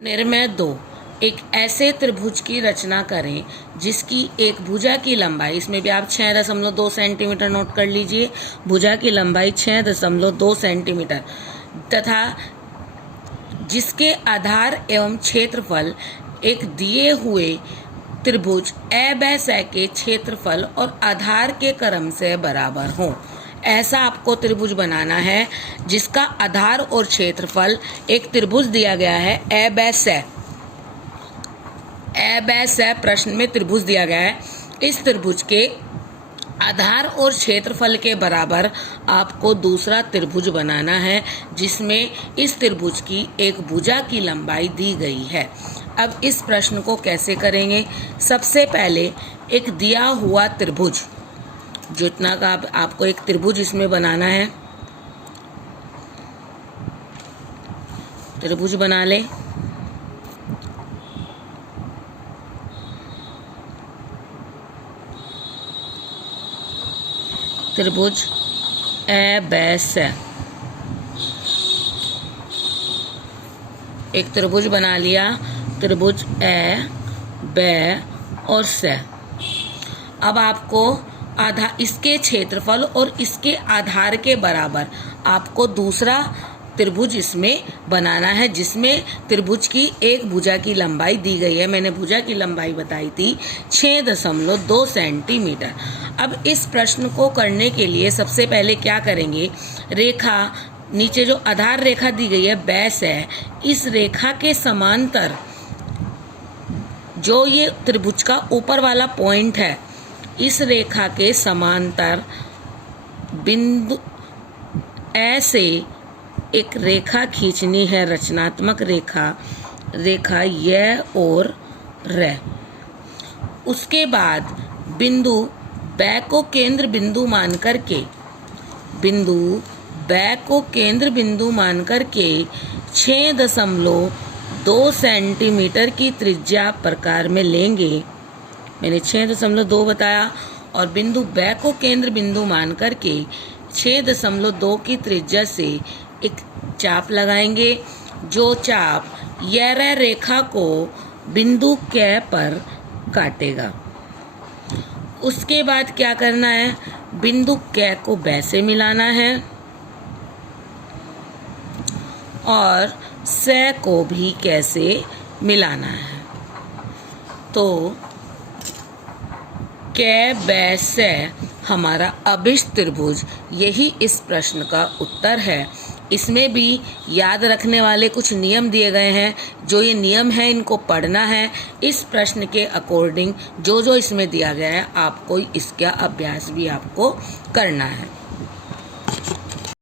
निर्णय 2। एक ऐसे त्रिभुज की रचना करें जिसकी एक भुजा की लंबाई, इसमें भी आप 6.2 सेंटीमीटर नोट कर लीजिए, भुजा की लंबाई 6.2 सेंटीमीटर तथा जिसके आधार एवं क्षेत्रफल एक दिए हुए त्रिभुज ए व स के क्षेत्रफल और आधार के क्रम से बराबर हो। ऐसा आपको त्रिभुज बनाना है जिसका आधार और क्षेत्रफल, एक त्रिभुज दिया गया है ए व स प्रश्न में त्रिभुज दिया गया है। इस त्रिभुज के आधार और क्षेत्रफल के बराबर आपको दूसरा त्रिभुज बनाना है जिसमें इस त्रिभुज की एक भुजा की लंबाई दी गई है। अब इस प्रश्न को कैसे करेंगे? सबसे पहले एक दिया हुआ त्रिभुज, जितना का आपको एक त्रिभुज इसमें बनाना है, त्रिभुज बना ले। त्रिभुज ए व स, एक त्रिभुज बना लिया, त्रिभुज ए व और स। अब आपको इसके क्षेत्रफल और इसके आधार के बराबर आपको दूसरा त्रिभुज इसमें बनाना है जिसमें त्रिभुज की एक भुजा की लंबाई दी गई है। मैंने भुजा की लंबाई बताई थी 6.2 सेंटीमीटर। अब इस प्रश्न को करने के लिए सबसे पहले क्या करेंगे? रेखा, नीचे जो आधार रेखा दी गई है बैस है, इस रेखा के समांतर जो ये त्रिभुज का ऊपर वाला पॉइंट है, इस रेखा के समांतर बिंदु ए से एक रेखा खींचनी है, रचनात्मक रेखा य और र। उसके बाद बिंदु ब को केंद्र बिंदु मान करके 6.2 सेंटीमीटर की त्रिज्या प्रकार में लेंगे। मैंने 6.2 बताया और बिंदु ब को केंद्र बिंदु मान करके 6.2 की त्रिज्या से एक चाप लगाएंगे, जो चाप यह रेखा को बिंदु K पर काटेगा। उसके बाद क्या करना है? बिंदु K को ब से मिलाना है और स को भी K से मिलाना है। तो K व स हमारा अभिष्ट त्रिभुज, यही इस प्रश्न का उत्तर है। इसमें भी याद रखने वाले कुछ नियम दिए गए हैं, जो ये नियम है इनको पढ़ना है। इस प्रश्न के अकॉर्डिंग जो जो इसमें दिया गया है, आपको इसका अभ्यास भी आपको करना है।